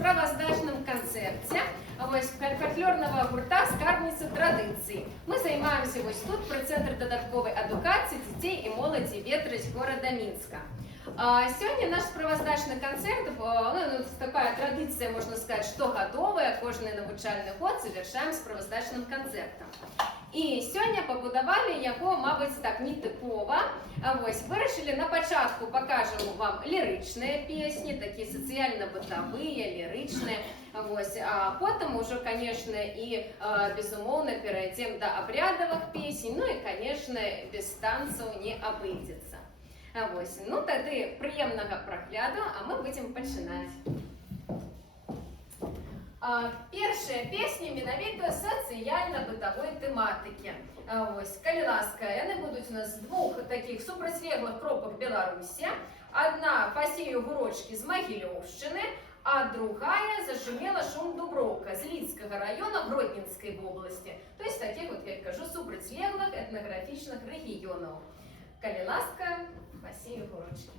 справаздачным канцэрце фальклорнага гурта «Скарбніца традыцый». Мы займаемся вось тут пры цэнтры дадатковай адукацыі дзяцей і моладзі «Ветразь» горада Мінска. Сегодня наш справаздачны канцэрт, такая традиция, можно сказать, штогадовая, кожны навучальны год завершаем справаздачным канцэртам. І сёння пабудавалі яго, мабыць, так нетыпова. Вырашылі на пачатку пакажам вам лірычныя песні, такія сацыяльна-бытавыя, лірычныя. А потым ужо, конечно, і безумоўна перайдзем да абрядавых песень, ну і, конечно, без танцаў не абыдзецца. Ну тады прыемнага прагляду, а мы будзем пачынаць. Першая песня менавіта сацыяльна-бытавой тэматыкі. Калі ласка, яны будуць у нас з двух такіх супрацьлеглых кропак Беларусі. Адна пасею гурочкі з Магілёўшчыны, а другая зашумела шум Дуброўка з Лідскага района Гродненскай вобласці. То есть таких, вот, як кажу, супрацьлеглых этнаграфічных рэгіёнаў. Калі ласка, пасею гурочкі.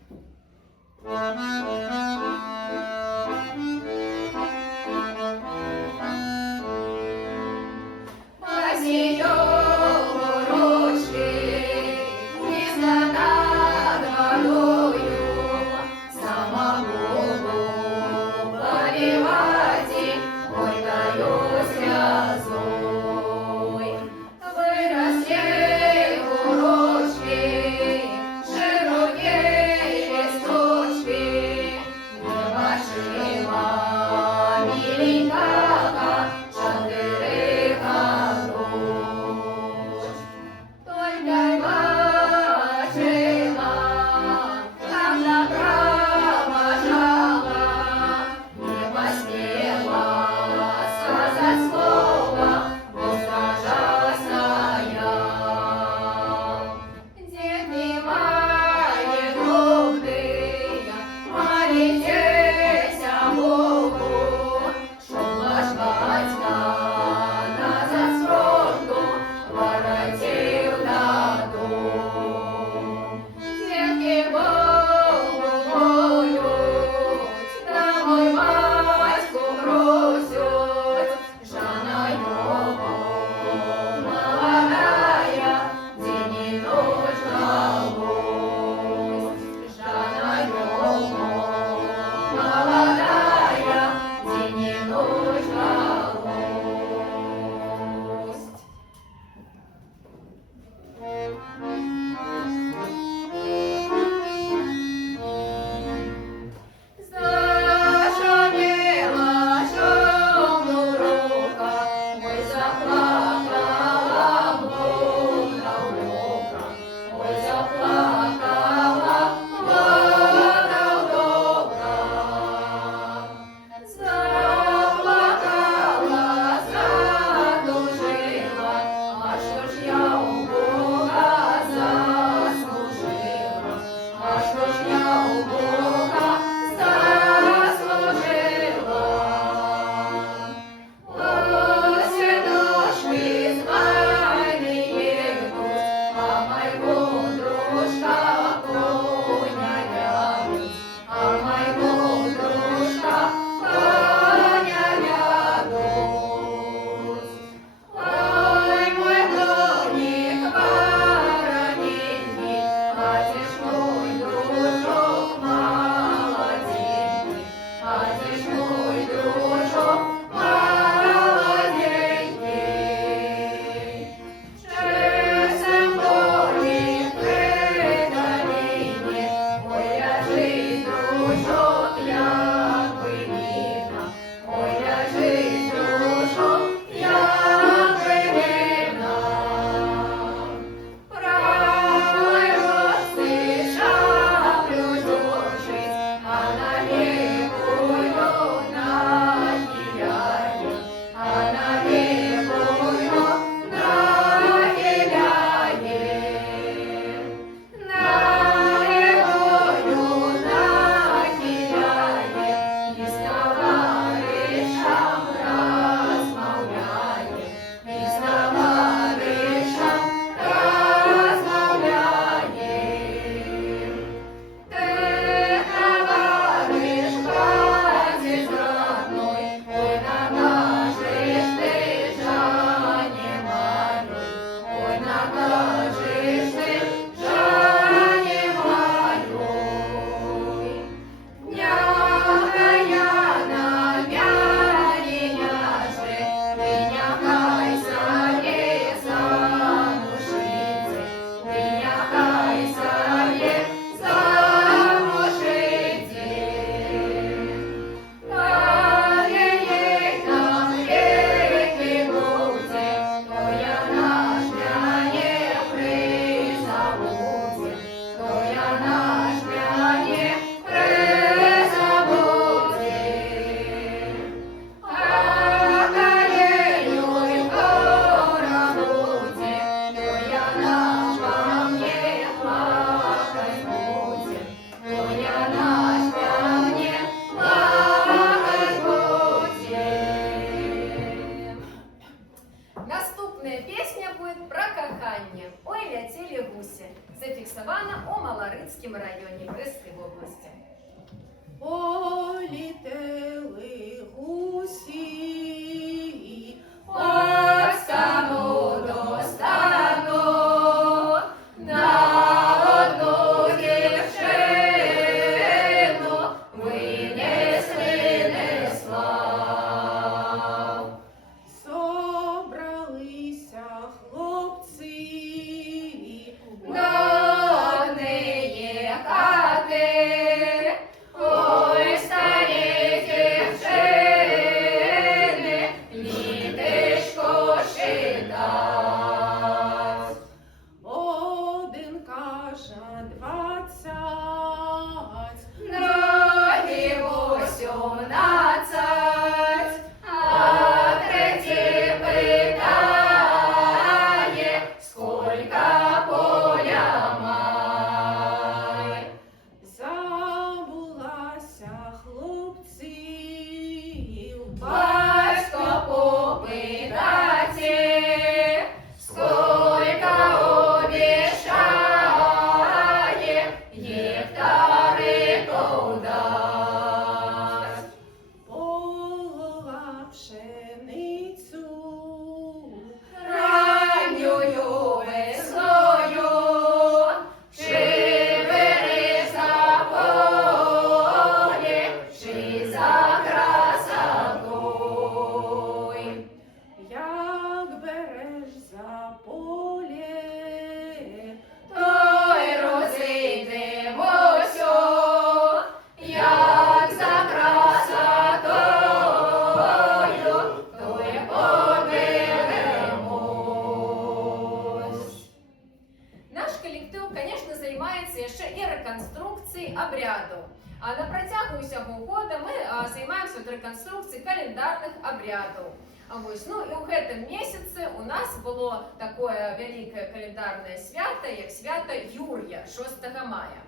года мы займаемся реконструкцией календарных обрядов. Ну і у гэтым месяцы у нас было такое великое календарное свято, як свято Юр'я, 6 мая.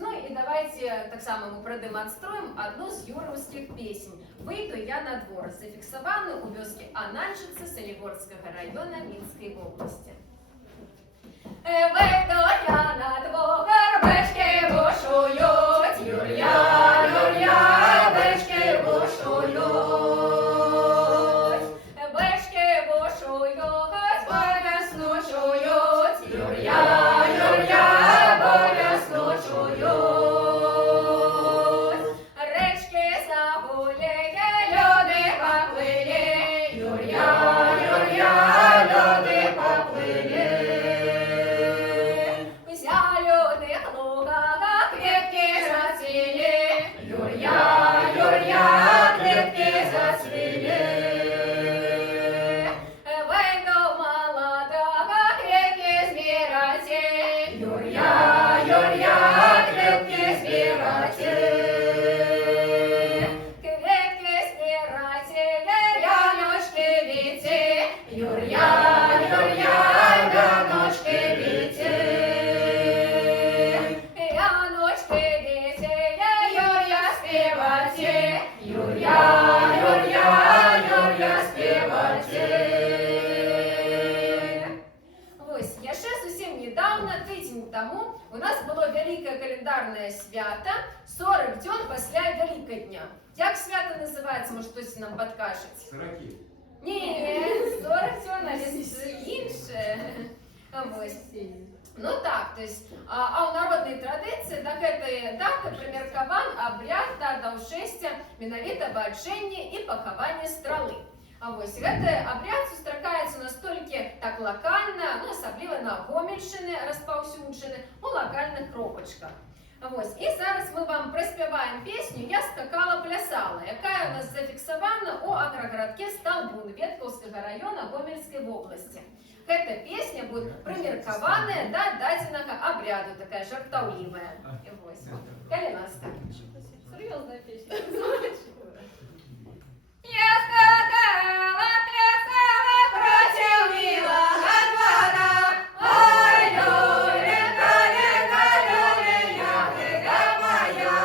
Ну і давайте так само мы продемонструем одну з юр'ївських песень «Выйду я на двор», зафіксовану у вёске Анальжицы Солигорского района Минской области. Выйду я на двор, бочки бушуют, Юр'я, Юр'я, бочки бушуют. Бочки бушуют, болесно чуют, Юр'я, Юр'я, болесно чують. Речки загуліє, люди поплили, Юр'я, Юр'я, люди поплили. Вся люди луга, квітки зацвіли, Юр'я, Юр'я, квітки зацвіли. Вийду молодого, квітки збирати, Юр'я, Юр'я, квітки збирати. Квітки збирати, яночки віти, Юр'я, Юр'я, яночки віти. Яночки віти, Юр'я співати, Юр'я, Юр'я, Юр'я співати. Ось, яшчэ зусім недавно, тыдзень тому, у нас было великое календарное свято 40 дзён пасля Великодня. Як свято называется, может, хтось нам подкажет? Сороки. Не, 40 дзён, але інше. Ну так, то есть, а у народной традиции до этой даты примеркован обряд даўшэсця менавіта баджэння і пахавання стралы. Гэты абряд сустракаецца настолькі так лакальна, асабліва на Гомельшчыне распаўсюджаны, у лакальных кропачках. І зараз мы вам праспяваем песню «Я скакала, плясала», якая у нас зафіксавана у аграгарадке Сталбун Веткаўскага района Гомельскай вобласці. Эта песня будет примеркованная до дадзенага обряду, такая жартаўлівая. Калі ласка. Серьезная песня. Я скакала, плясала против милого двора. Ой, люленька, ленька, люленька моя.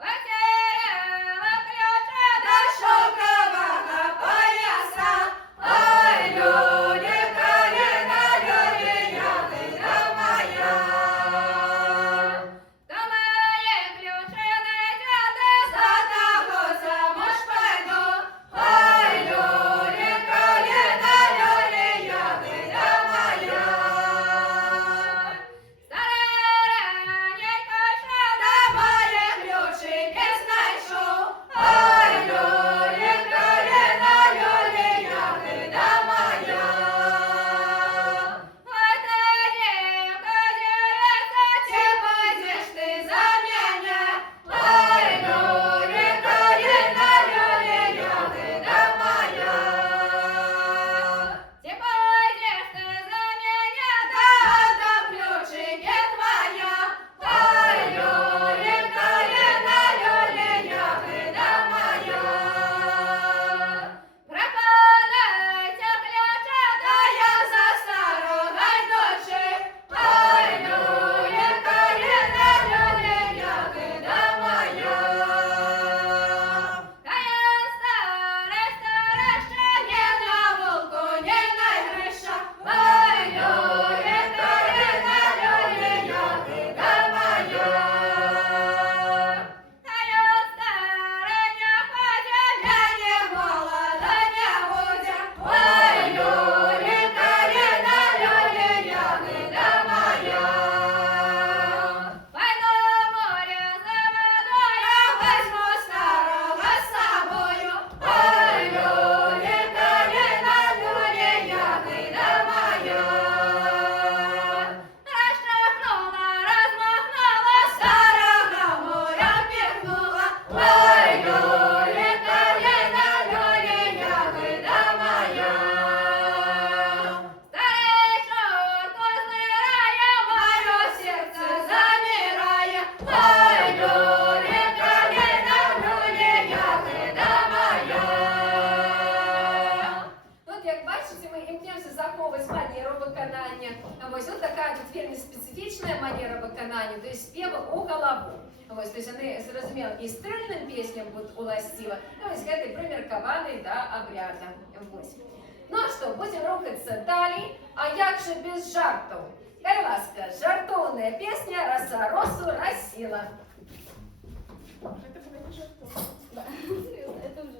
Потеряла ключа до шелкового пояса. Ой, люленька, ленька, люленька моя. Да мои ключи найдя ритмічна манера виконання, тобто співа у голову. Ось, тобто вони, зрозуміло, і стрільним пісням будуть уластиво, ось гэты примеркований до обряда. Ось. Ну а що, будемо рухатися далі, а як же без жартів? Кай ласка, жартовная песня «Роса росу росила». Это было не жартом. Да, это уже.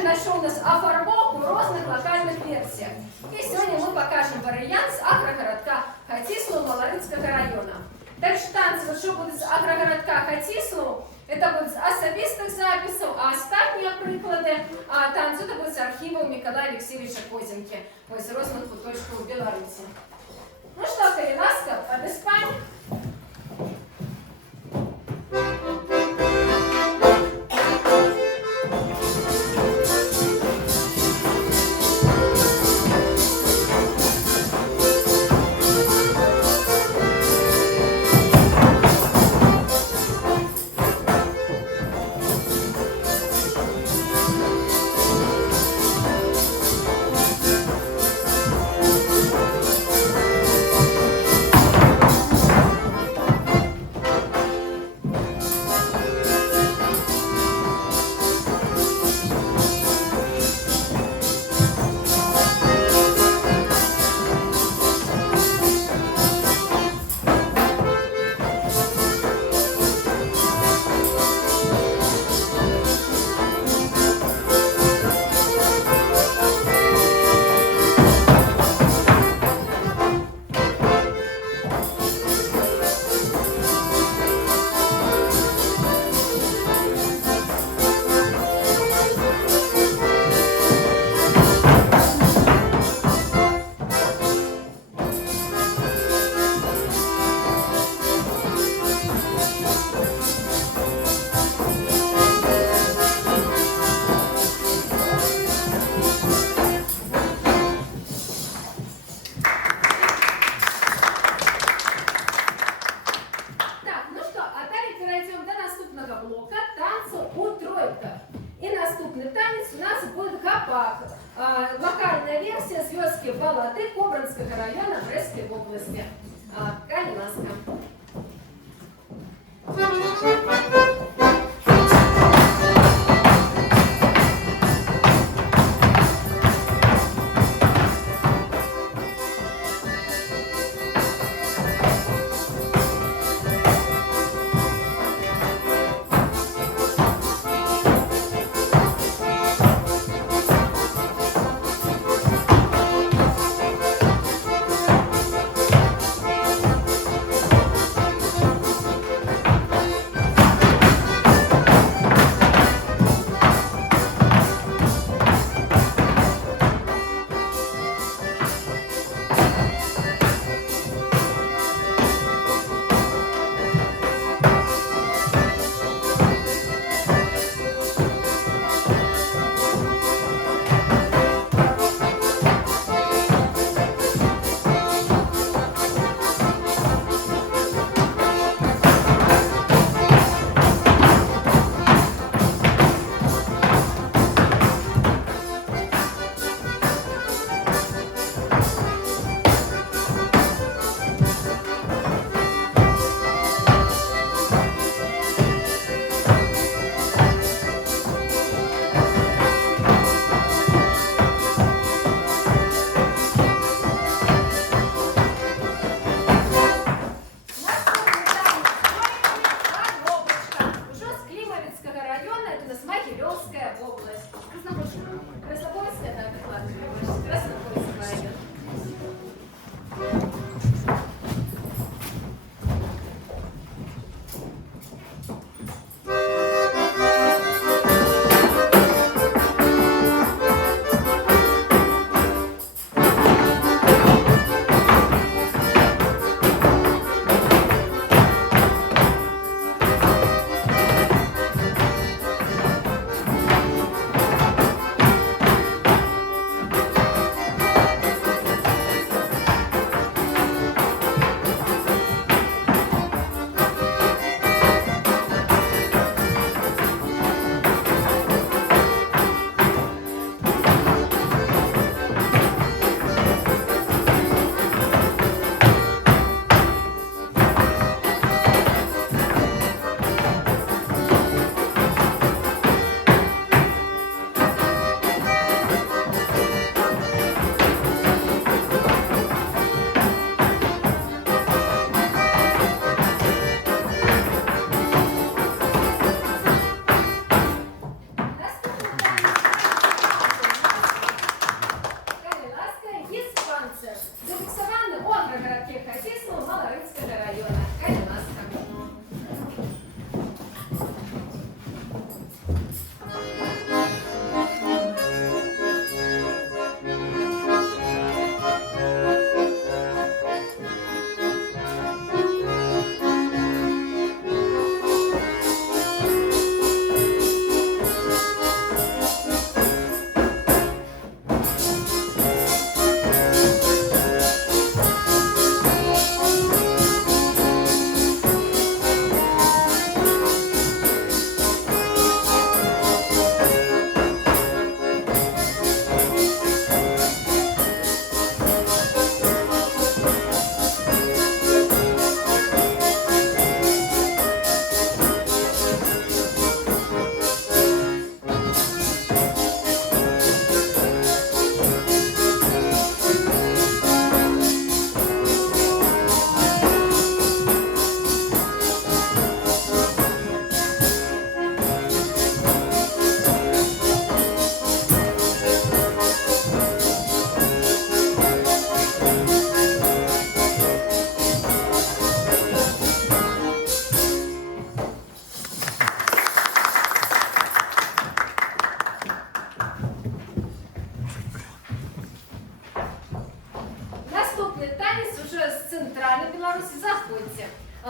знайшов у нас афарбовку в різних локальних версіях. І сьогодні ми покажемо варіант з агрогородка Хатісну Малорицького району. Дальше танцы, вот що буде з агрогородка Хатіслу, це буде з особистих записів, а останні приклади танцю це буде з архіву Миколая Алексеевича Козинки, ось розмах куточку в Білорусі. Ну що, коли ласка, под Іспанію. Блока танцу у тройках. І наступний танець у нас буде гапак. Вокальна версія «Зв'язки балади» Кобранського району Брестської області. Калі ласка.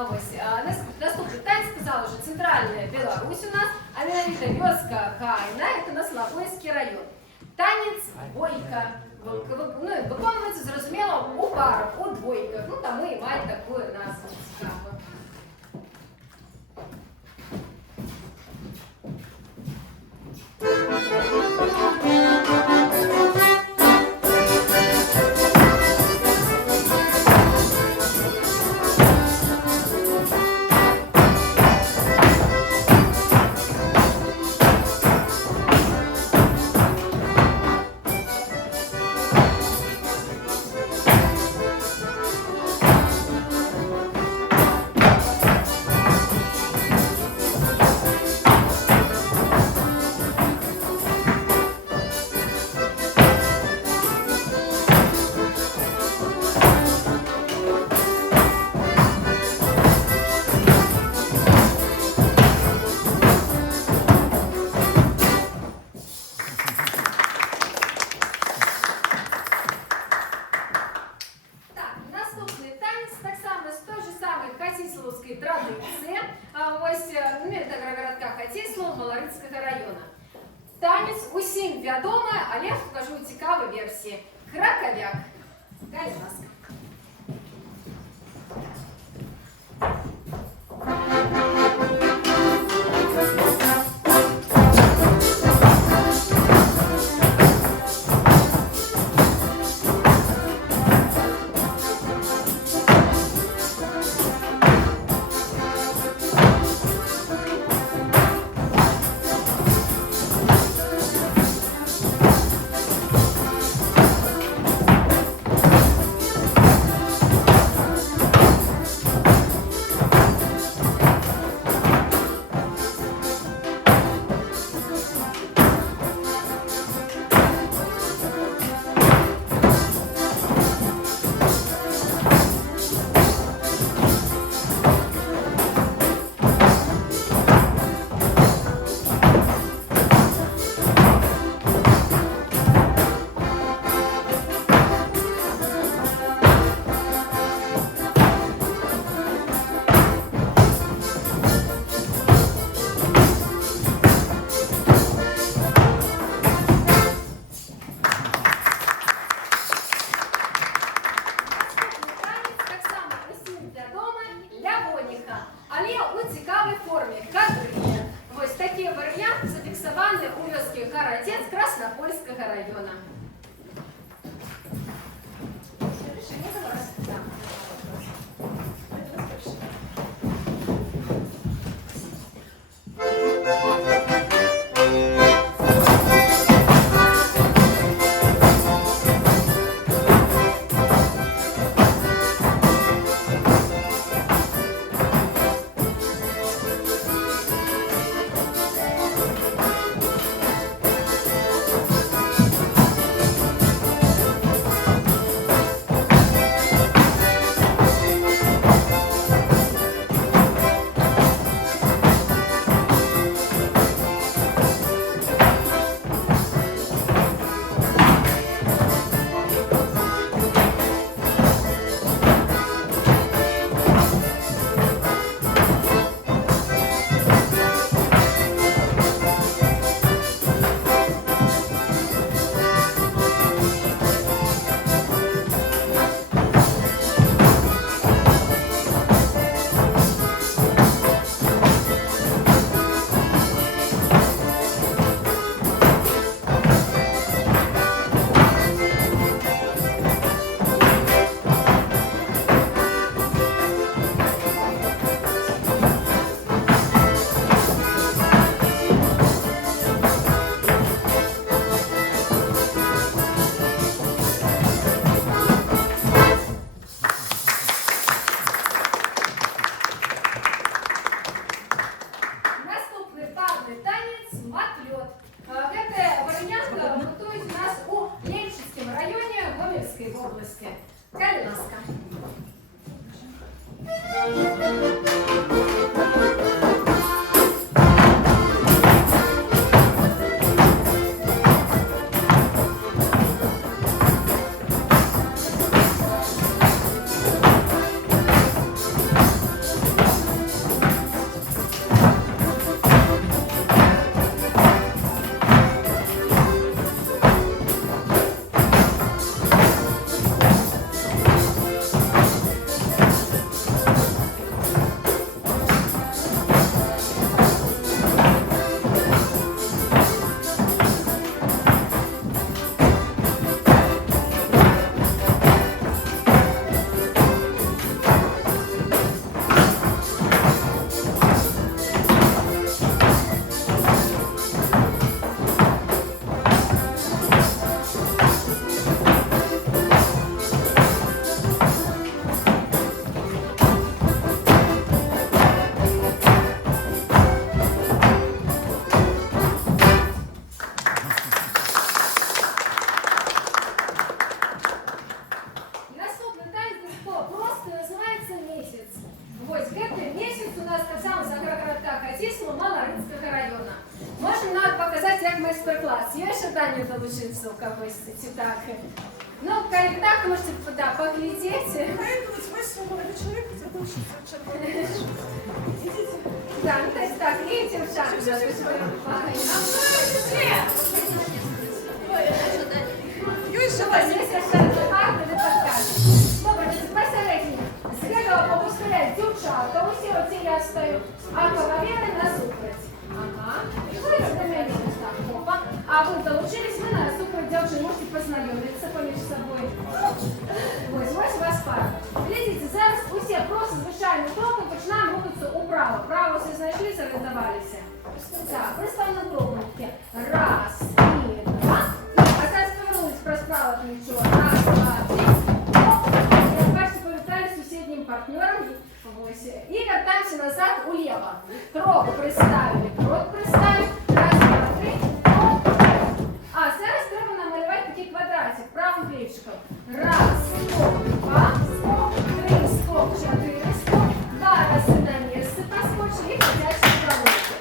Наступний танець, сказала вже, центральная Беларусь у нас, а менавіта вёска Гайна, это Насловойский район. Танец бойка. Виконується, зрозуміло, у парах, у двойках. Ну, тому і має таку назву цікаву. Так, наступний танець, так само з той же самої Хатиславської традиції, городка Хатислав Малорицького району. Танець усім відомий, але я покажу цікаві версії. Краковяк. Дай, будь ласка. Городец Краснопольского района. вас есть желание долучиться у когось? Так. Ну, коли так, можете да, поглядеть. Поэтому смысл молодой человек задушится. Идите. Да, ну то есть так, видите, в шаг. Добре, посередині. Зліва попускає дівчата, усі оці я стою, а кавалери насупрать. Ага. І ви розумієте, так, опа. А ви долучились, ви насупрать дівчин, можете познайомитися поміж собою. Ось у вас пара. Глядите, зараз усі просто звичайним кроком починаємо рухатися управо. Право всі знайшли, зорієнтувалися. Так, приставно кроком. Раз, і два. А зараз повернулись про справа плечо. Раз, два, три. Оп. Як бачите, повертали з сусіднім партнером. Ось. І вертаємося назад улево. Крок приставили, Раз, два, три. Оп. А зараз треба намалювати такий квадратик правим плечиком. Раз, стоп, два, стоп, три, стоп, чотири, стоп. Два рази на місце проскочили і ходячі проводки.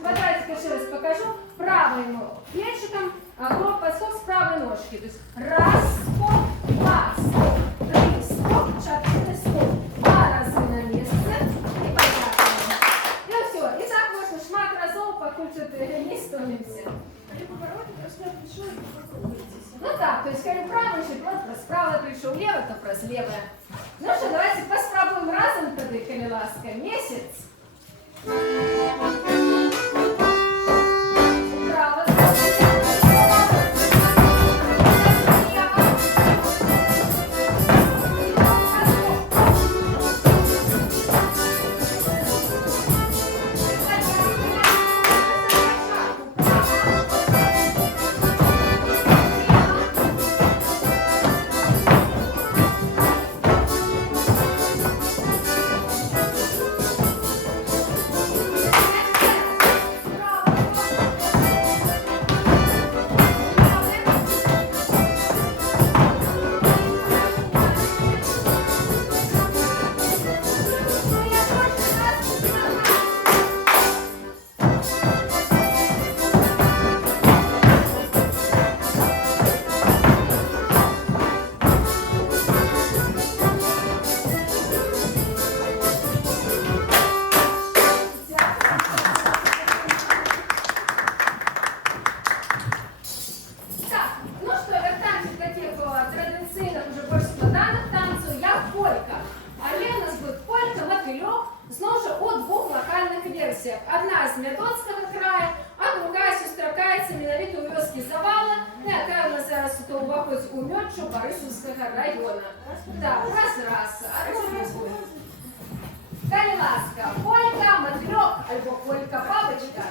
Квадратик я ще раз покажу. Правым плечиком крок подскок с правой ножки. То есть раз, стоп, два, стоп, три, стоп, четыре, стоп. Два раза на месте и поехали. И все. И так можно шмат разов, покуль что-то не столимся. При повороте просто плечо и покрутитесь. Ну так, то есть коли правый шиплот, про справа пришел лево, то про левое. Ну что, давайте поспробуем разом тогда, коли ласка, месяц. Право, Так, ну что, вертаемся к таких традиционных, уже больше складаних танців, як полька. Але у нас буде полька, мотылек, знову ж у двох локальних версіях. Одна з Методського краю, а друга сустракається менавіта у вёскі Завала, яка у нас зараз то уваходить у Мёдчу Барисовського району. Так, раз. А раз буде. Коли ласка, полька, мотылек, або полька-бабочка.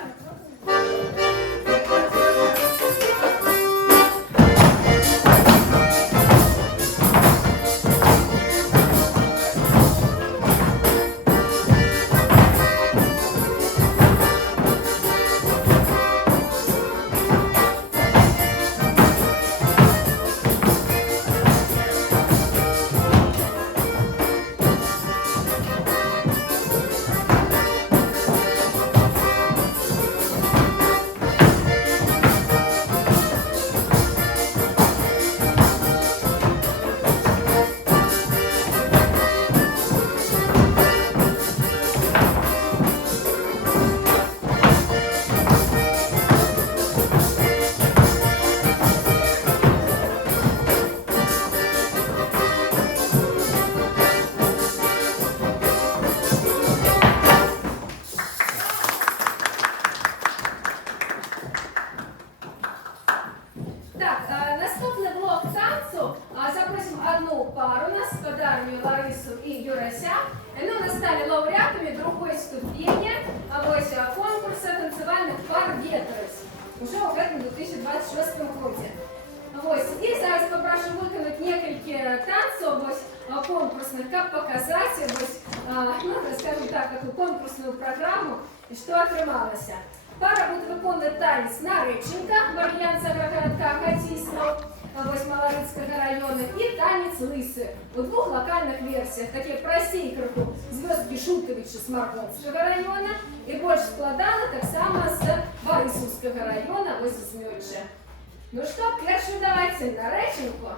пару нас с подарами Ларису и Юрася. Ну, мы стали лауреатами другой ступени конкурса танцевальных пар «Ветрось» уже в этом 2026 году. І зараз попрошу виконати кілька танців конкурсних, як показати, скажімо так, таку конкурсну програму, і що отрималося. Пара буде виконувати танець «Нареченька» Мар'янця Агрогородка Хатійського, Малорицького району, і танець танец лысы у двух локальных версиях, такие простей крыху, звездки Шутовича с Маргонского района и больше складана так само с Борисовского района, ось з Мьодча. Ну что, першу давайте на реченку.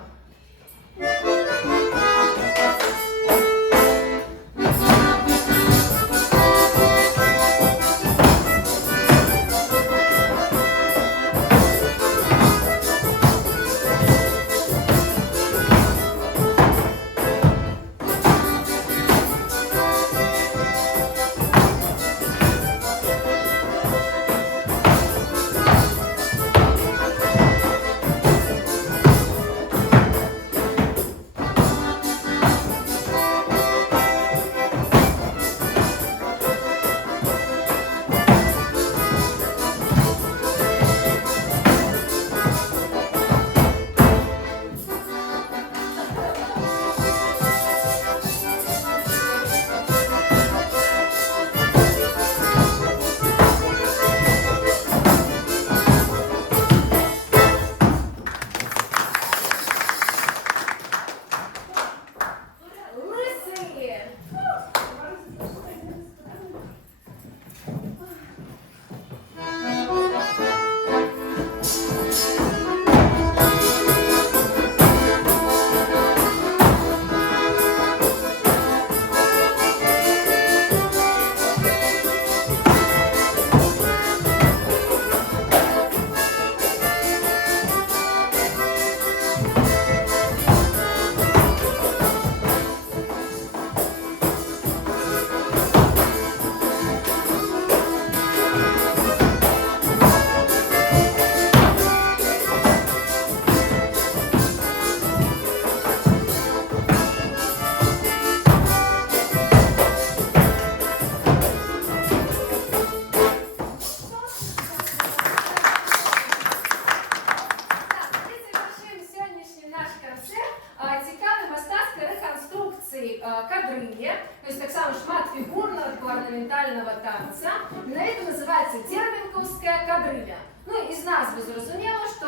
Кадрилля, то есть так само шмат фигурного такого орнаментального танца. Навіть називається Термінковська кадрилля. Ну, із назви зрозуміло, що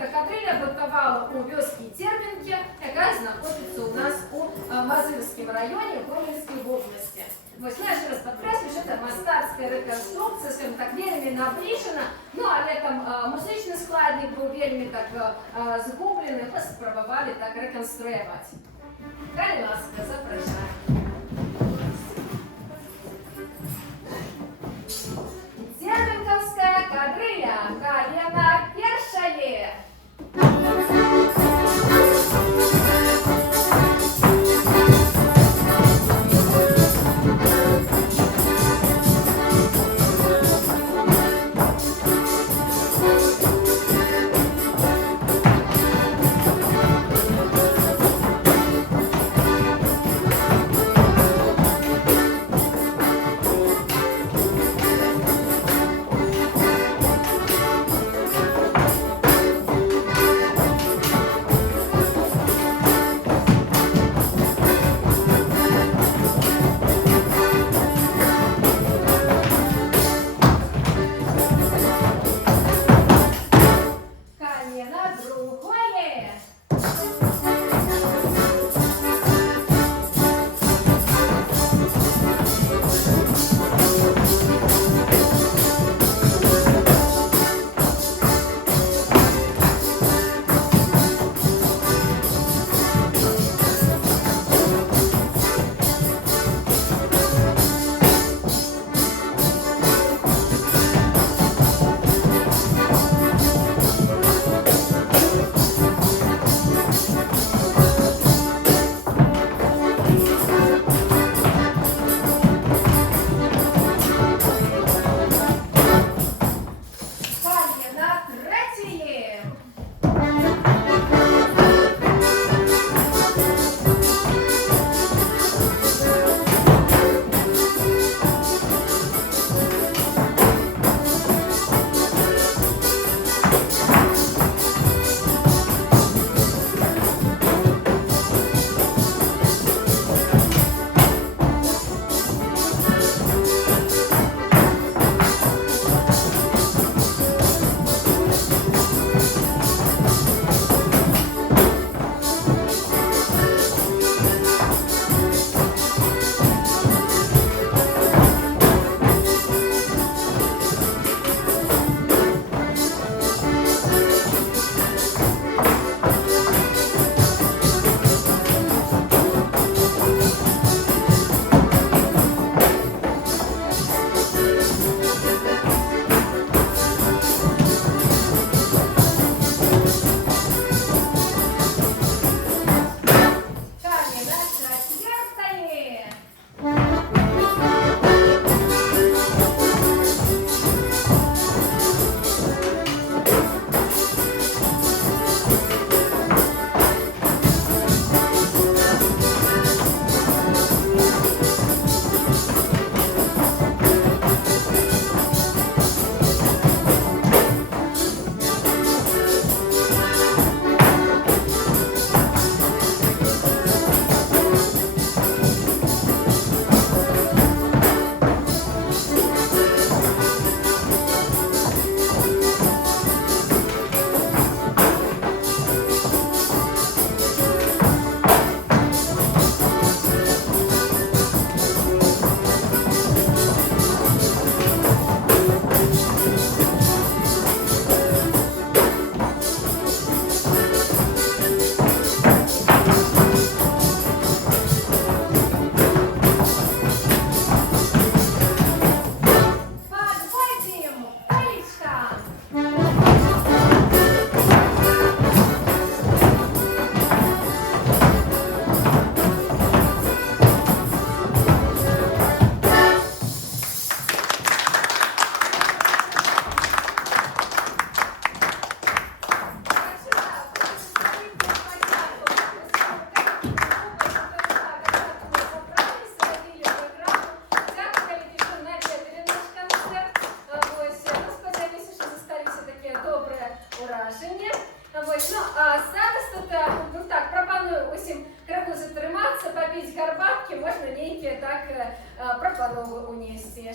ця кадрилля бытувала у вёскі Термінки, яка знаходиться у нас у Мазырскім районі Гомельській області. Ось, ну, я ще раз підкреслю, що це мастацька реконструкція, скажімо так, вельми наближена, ну, але там музичний складник був вельми так згублений, ми спробували так реконструювати. Будь ласка, запрошую. Терминковская кадрилля, колено першее. враження. Ось, ну, а зараз тут, ну так, пропоную усім криху затриматися, попити гарбатки, можна нейкі так пропанову унести.